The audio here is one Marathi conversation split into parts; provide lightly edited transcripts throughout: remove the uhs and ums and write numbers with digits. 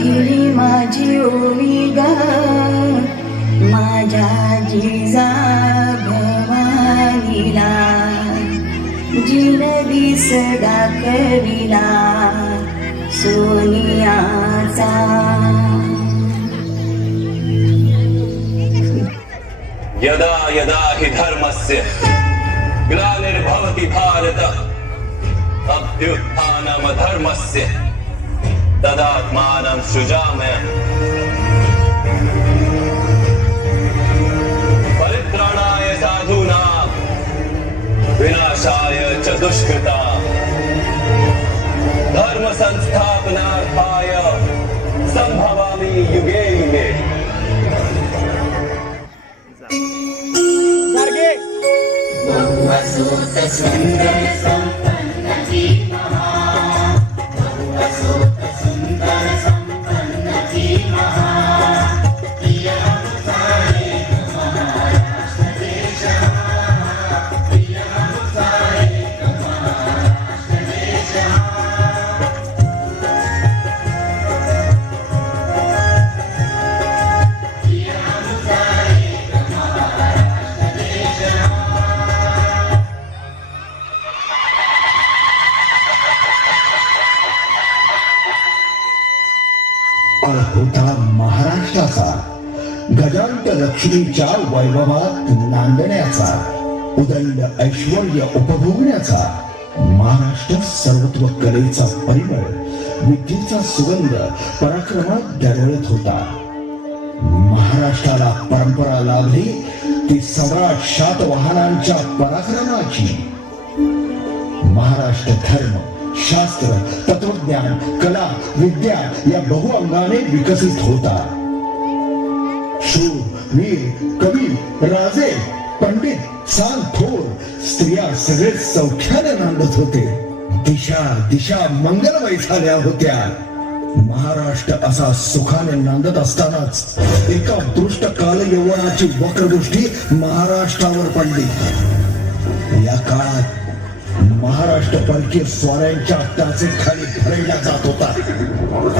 राहिली माझी ओवी ग माझ्या जिजाभवानीला जिन दिस दाखविला सोनियाचा. यदा यदा हि धर्मस्य ग्लानिर्भवति भारत अभ्युत्थानम् अधर्मस्य तदात्मानं सृजामि. परित्राणाय साधूनां विनाशाय च दुष्कृतां धर्म संस्थापनार्थाय संभवामि युगे युगे. बहुवसुत सुंदर संपन्न धीमहा बहुवसुत सुंदर संपन्न धीमहा प्रियमुसारे महाराष्ट्र देशः प्रियमुसारे महाराष्ट्र देशः. होता महाराष्ट्राचा गजांत लक्ष्मीच्या वैभवात नांदण्याचा उदंड ऐश्वर्य उपभोगण्याचा. महाराष्ट्र सर्वत्व कलेचा परिमळ विद्येचा सुगंध पराक्रमात दरवळत होता. महाराष्ट्राला परंपरा लाभली ती सम्राट शातवाहनांच्या पराक्रमाची. महाराष्ट्र धर्म शास्त्र तत्वज्ञान कला विद्या या बहुअंगाने विकसित होता. शूर वीर कवी राजे पंडित सांत थोर स्त्रिया सगळे सौख्याने नांदत होते. दिशा दिशा मंगलमय झाल्या होत्या. महाराष्ट्र असा सुखाने नांदत असतानाच एका दृष्ट काल यौवनाची वक्रदृष्टी महाराष्ट्रावर पडली. या काळात महाराष्ट्र परकीय स्वाऱ्यांच्या त्याचे खाली भरला जात होता.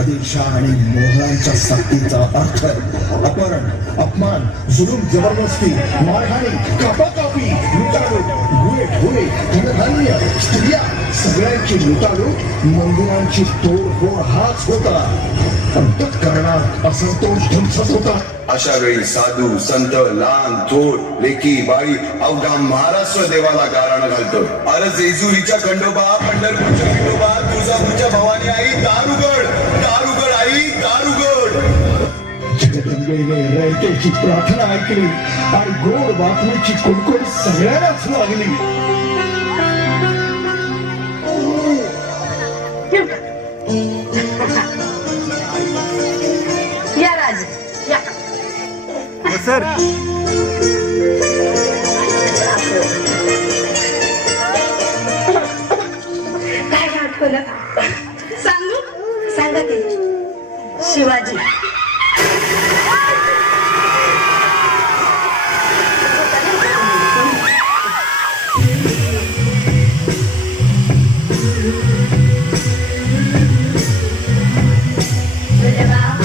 आदिलशाह आणि मोगलांच्या सक्तीचा अर्थ अपहरण अपमान जुलूम जबरदस्ती मारहाणी कापाकापी लुटालूट गुळे ढोळे धनधान्य स्त्रिया सगळ्यांची लुटालूट मंदिरांची तोडफोड हाच होता. अंतःकरणात असंतोष ध्वंसत होता. अशा वेळी साधू संत लहान थोर लेकी बाई अवघा महाराष्ट्र देवाला गाराणं घालतो. अरे जेजुरीच्या खंडोबा पंढरपूरच्या विठोबा तुळजापूरच्या भवानी आई दारुगड दारुगड आई दारुगड. जगदंबेने रयतेची प्रार्थना ऐकली आणि गोड बातमीची कुणकुण सगळ्यांनाच लागली. या राज या सर काय आठवलं सांगू सांगा ते शिवाजी. चंद्रप्रभा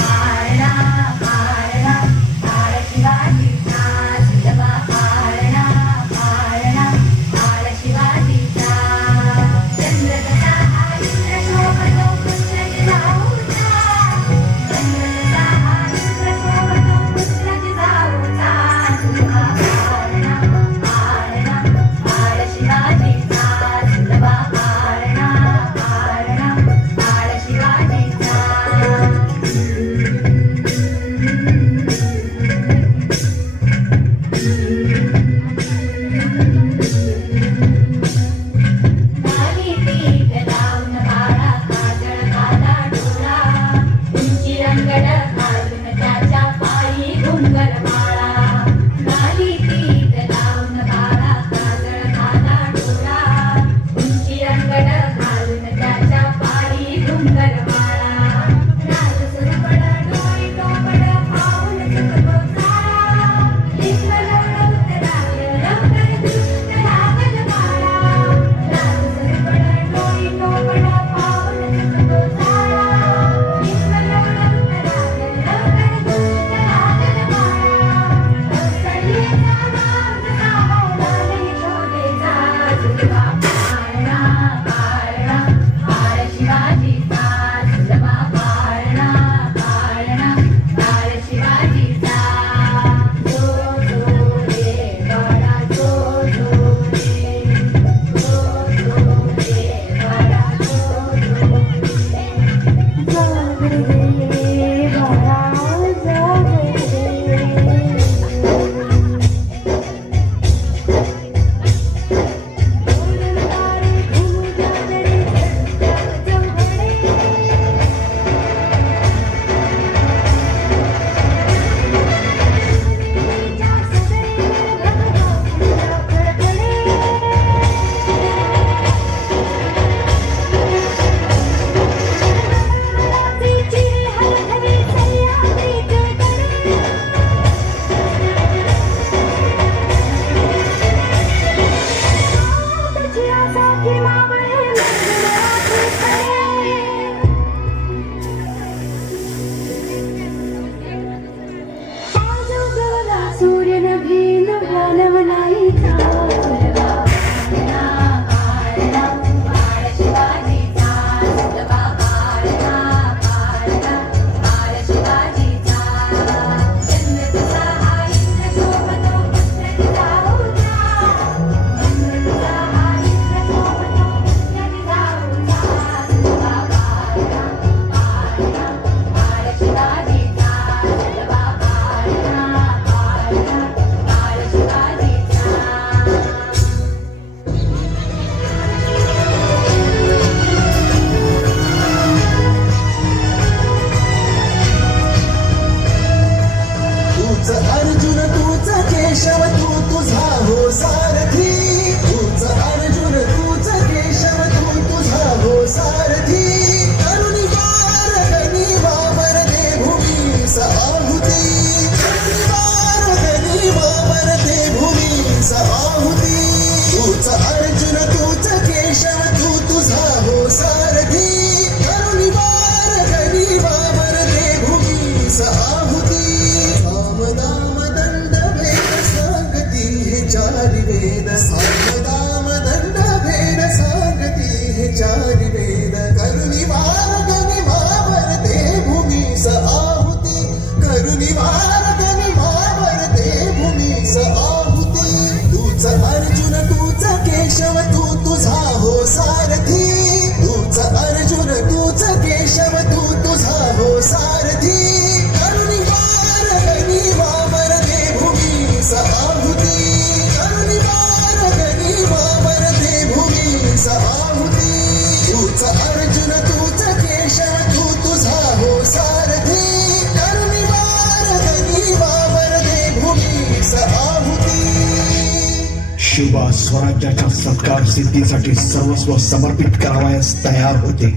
शिवबा स्वराज्याच्या सत्कार सिद्धीसाठी सर्वस्व समर्पित करावयास तयार होते.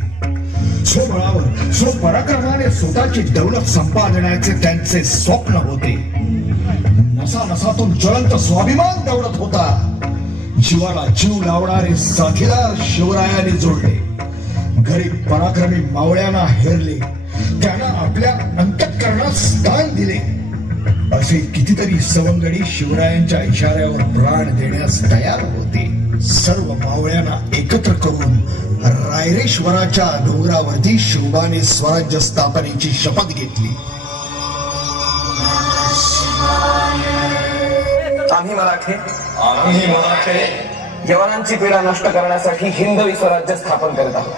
स्वबळावर स्वपराक्रमाने स्वतःची दौलत संपादण्याचे त्यांचे स्वप्न होते. नसा नसातून ज्वलंत स्वाभिमान दौडत होता. जीवाला जीव लावणारे साथीदार शिवरायाने जोडले. गरीब पराक्रमी मावळ्यांना हेरले. त्यांना आपल्या अंतःकरणात स्थान दिले. असे कितीतरी सवंगडी शिवरायांच्या इशाऱ्यावर प्राण देण्यास तयार होते. सर्व मावळ्यांना एकत्र करून रायरेश्वराच्या डोंगरावरती शिवबाने स्वराज्य स्थापनेची शपथ घेतली. आम्ही मराठे जवानांची पीडा नष्ट करण्यासाठी हिंदवी स्वराज्य स्थापन करीत आहोत.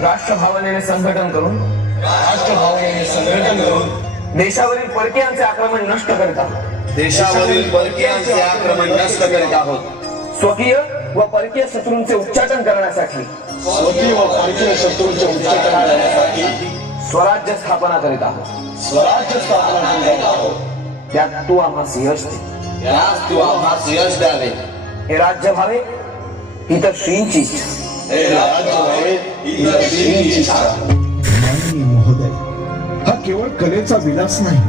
राष्ट्रभावनेने संघटन करून देशावरील परकीयांचे आक्रमण नष्ट करीत आहोत. स्वकीय व परकीय शत्रूंचे उच्चाटन करण्यासाठी स्वराज्य स्थापना करीत आहोत. त्यात तू आम्हास यश द्यावे. हे राज्य व्हावे इतर श्रींची माननीय महोदय, हा केवळ कलेचा विलास नाही.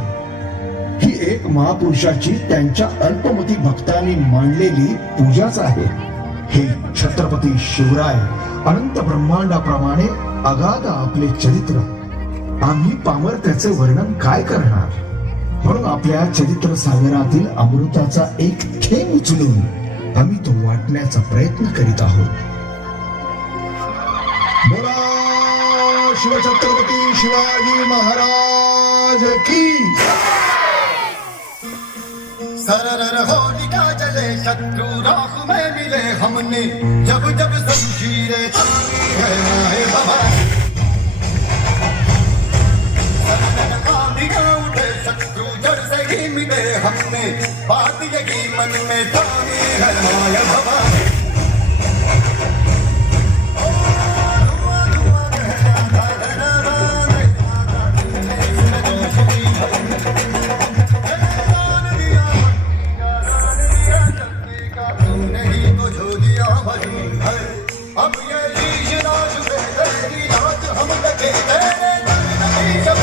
ही एक महापुरुषाची त्यांच्या अल्पमती भक्तांनी मांडलेली पूजाच आहे. हे छत्रपती शिवराय अनंत ब्रह्मांडाप्रमाणे अगाध आपले चरित्र. आम्ही पामर त्याचे वर्णन काय करणार. म्हणून आपल्या चरित्र सागरातील अमृताचा एक थेंब उचलून आम्ही तो वाटण्याचा प्रयत्न करीत आहोत. बोला शिवछत्रपती शिवाजी महाराज की. सरर होलिका जले शत्रु राख में मिले हमने जब जब शमशीरें तानी है भवानी. आंधियां उठे शत्रु जड़ से ही मिले हमने बात यही मन में ठानी है माया भवानी. अब ये शीश नाच पे तेरी नाच हम लगे तेरे नहीं जब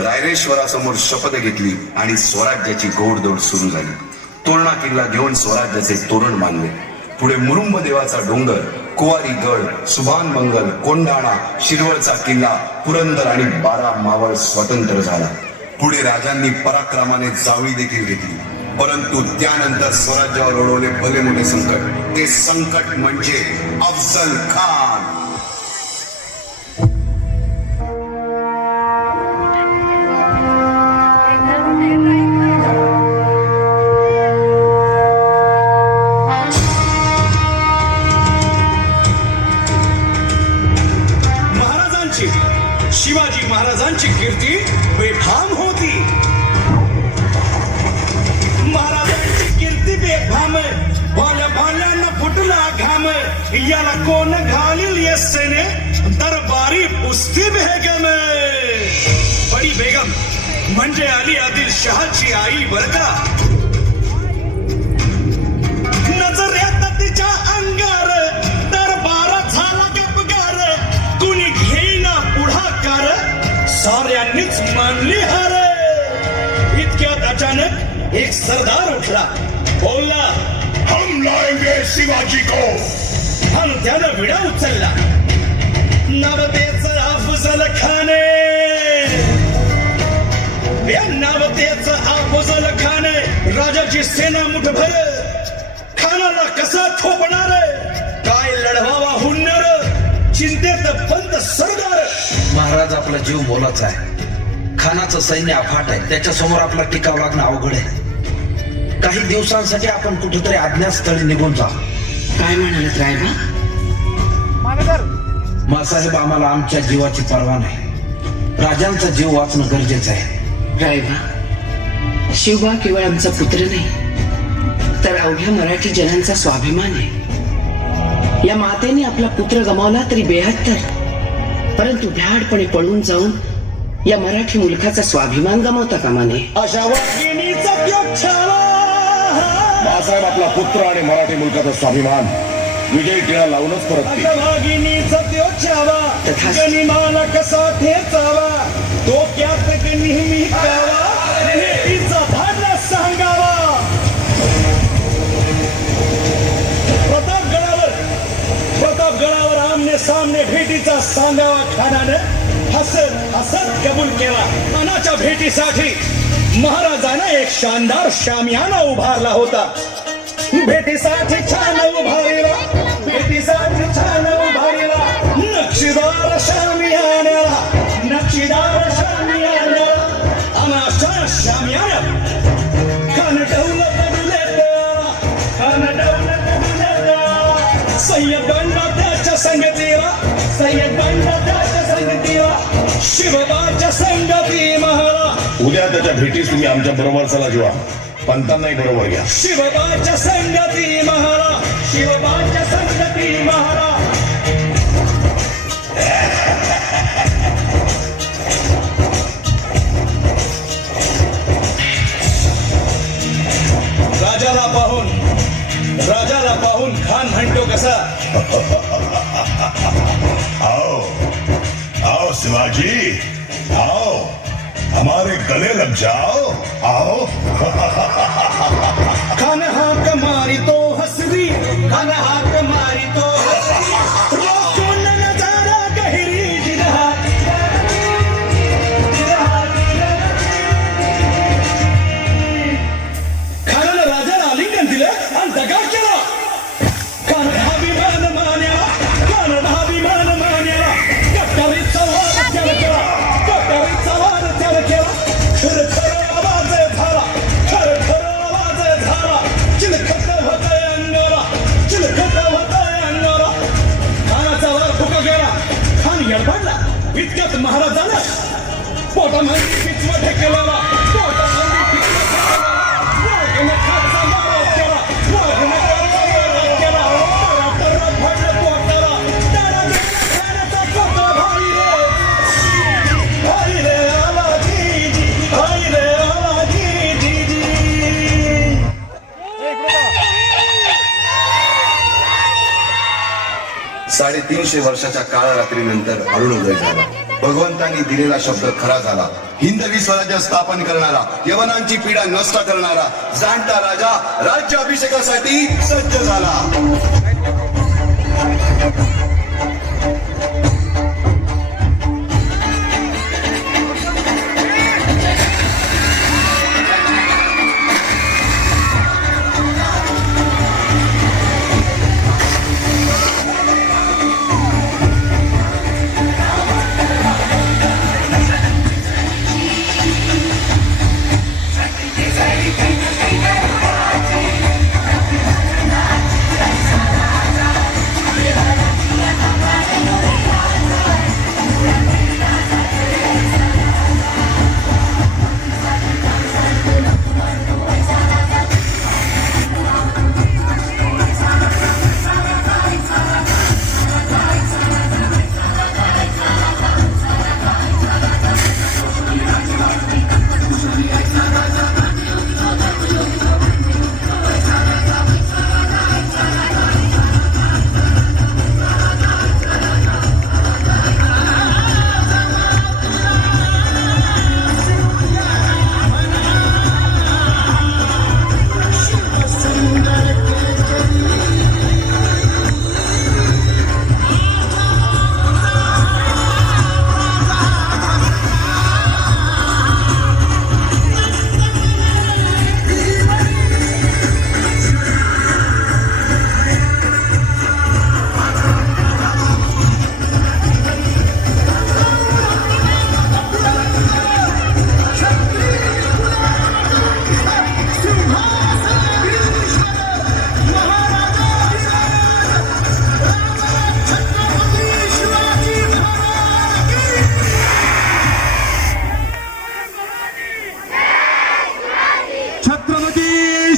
रायरेश्वरासमोर शपथ घेतली आणि स्वराज्याची गोडदोड सुरू झाली. तोरणा किल्ला घेऊन स्वराज्याचे तोरण बांधले. पुढे मुरुंब देवाचा डोंगर, कुवारी गड, सुभान मंगल, कोंढाणा, शिरवळचा किल्ला, पुरंदर आणि 12 मावळ स्वतंत्र झाला. पुढे राजांनी पराक्रमाने जावळी देखील घेतली. परंतु त्यानंतर स्वराज्यावर ओढवले भले मोठे संकट. ते संकट म्हणजे अफजल खान. याला कोण घालील येसेने दरबारी पुस्ती बेगम बडी बेगम म्हणजे अली आदिल शहाची आई बर का. नजरेत तिच्या अंगार दरबार झाला गपगार, कुणी घेईना पुढाकार, साऱ्यांनीच मानली हार. इतक्यात अचानक एक सरदार उठला, बोलला, हम लाएंगे शिवाजी को. आणि त्यानं विडा उचलला. नवतेचं अफजल खाने, या नवतेचं अफजल खाने, राजाची सेना मुठभर, खानाला कसा थोपणार, काय लढवावा हुन्नर, चिंतेत पंत सरदार. महाराज आपला जीव मोलाचा आहे, खानाचं सैन्य अफाट आहे, त्याच्या समोर आपला टिकाव लागणं अवघड आहे. काही दिवसांसाठी आपण कुठेतरी अज्ञातस्थळी निघून जा. काय म्हणालत रायबा? मासाहेब, आम्हाला आमच्या जीवाची पर्वा नाही, राजांचा जीव वाचणं गरजेचं आहे. रायबा, शिवबा केवळ आमचा पुत्र नाही तर अवघ्या मराठी जनांचा स्वाभिमान आहे. या मातेने आपला पुत्र गमावला तरी 72, परंतु भ्याडपणे पळून जाऊन या मराठी मुलखाचा स्वाभिमान गमावता कामा नये. अशा वाघिणीचा त्याग छावा. बाळासाहेब आपला पुत्र आणि मराठी मुलकाचा स्वाभिमान विजयी टिळा लावूनच परत अशा वाघिणीचा त्याग छावा. तथाच. गनिमाला कसा ठेचावा, डोक्यात नेहमी कावा, भेटीचा धाडला सांगावा. प्रतापगडावर आमने सामने भेटीचा सांगावा. खानानं हसत हसत कबूल केला. खानाच्या भेटीसाठी महाराजानं एक शानदार शामियाना उभारला होता. भेटीसाठी छान उभारला, भेटीसाठी छान उभारला, नक्षीदार शामियाना, नक्षीदार शामियाना. अनाशा शामियाना खान डौलत डुलेला, खान डौलत डुलेला. सय्यद बंडा त्याच्या संगतीला, सय्यद बंडा त्याच्या संगतीला, शिवबाच्या संगती महारा. उद्या त्याच्या भेटीस तुम्ही आमच्या बरोबर चला जीवा, पंतांनाही बरोबर घ्या. शिवबाच्या संगती महारा, शिवबाच्या संगती महारा. राजाला पाहून खान म्हणतो कसा, आओ आओ शिवाजी, आओ हमारे गले लग जाओ, आओ. खान हाक मारितो हसरी, खान हाक मारितो रोखून नजारा गहिरी जिरहा. खानानं राजाला आलिंगन दिलं आणि दगा केला. खान अभिमान मान्याला, खान अभिमान मान्याला, कट्टारीचा वाद त्याला केला, कट्टारीचा वाद त्याला केला. खर खर आवाज झाला, खर खर आवाज झाला. चिलखत होतंय अंगाला, चिलखत होतंय अंगाला. खानाचा वार फुका गेला. खान येडपडला. इतक्यात महाराजाला पोटामध्ये पिचवट केलेला, पोटामध्ये पिचवट केलेला. वाघने खाचा मारा केला, वाघने खाचा मारा केला. तर फडलं पोटाला, त्याला गेला खाण्याचा पोटा. भाई रे, भाई रे आला जी जी, भाई रे आला जी जी जी. 350 वर्षाच्या काळ रात्रीनंतर अरुणोदय झाला. भगवंतांनी दिलेला शब्द खरा झाला. हिंदवी स्वराज्य स्थापन करणारा, यवनांची पीडा नष्ट करणारा जाणता राजा राज्याभिषेकासाठी सज्ज झाला.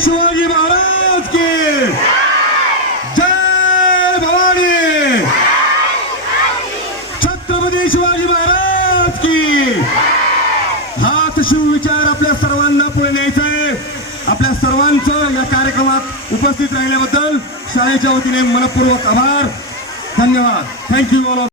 शिवाजी महाराज की जय भवानी. छत्रपती शिवाजी महाराज की. हाच शिवविचार आपल्या सर्वांना पुढे न्यायचा आहे. आपल्या सर्वांचं या कार्यक्रमात उपस्थित राहिल्याबद्दल शाळेच्या वतीने मनपूर्वक आभार. धन्यवाद. Thank you all.